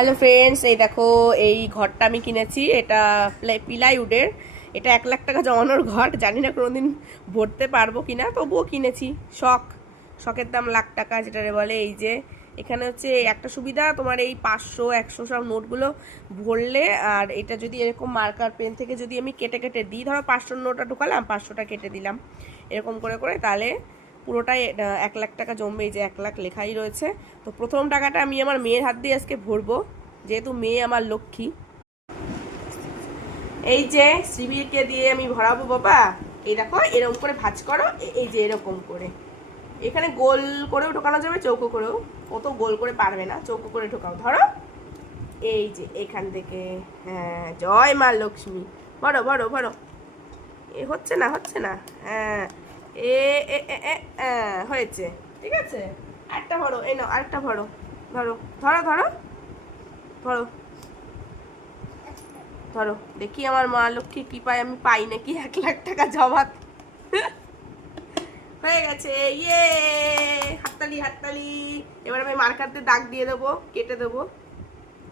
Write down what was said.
Hello friends, এই দেখো এই ঘরটা আমি কিনেছি। এটা প্লাইউডের। এটা 1 লাখ টাকা জমানোর ঘর। জানি না কোনোদিন ভরতে পারবো কিনা, তবুও কিনেছি। শখের দাম লাখ টাকা যেটারে বলে। এই যে এখানে হচ্ছে একটা সুবিধা, তোমার এই 500 100 সব নোটগুলো ভরলে, আর এটা যদি এরকম মার্কার পেন থেকে যদি আমি কেটে কেটে দিই, ধরো 500 নোটটা ঢুকালাম, 500টা কেটে দিলাম, এরকম করে করে, তাহলে পুরোটাই 1 লাখ টাকা জমবে। এই যে 1 লাখ লেখাই রয়েছে। তো প্রথম টাকাটা আমি আমার মেয়ের হাত দিয়ে আজকে ভরবো, যেহেতু মেয়ে আমার লক্ষ্মী। এই যে শ্রীবীরকে দিয়ে আমি ভরাবো বাবা। এই দেখো এরকম করে ভাঁজ করো, এই যে এরকম করে। এখানে গোল করেও ঢোকানো যাবে, চৌকো করেও। অত গোল করে পারবে না, চৌকো করে ঢোকাও। ধরো এই যে এখান থেকে। হ্যাঁ, জয় মা লক্ষ্মী। ভরো ভরো ভরো। এ হচ্ছে না, হচ্ছে না। হ্যাঁ, এ এ এ এ, হয়েছে। ঠিক আছে, আরেকটা ভরো। এই নাও আরেকটা ভরো। ধরো ধরো ধরো ধরো ধরো। দেখি আমার মা লক্ষ্মী কৃপায় আমি পাই নাকি 1 লাখ টাকা জমা। হয়ে গেছে, ইয়ে! হাততালি হাততালি। এবার আমি মার্কার দিয়ে দাগ দিয়ে দেবো, কেটে দেবো।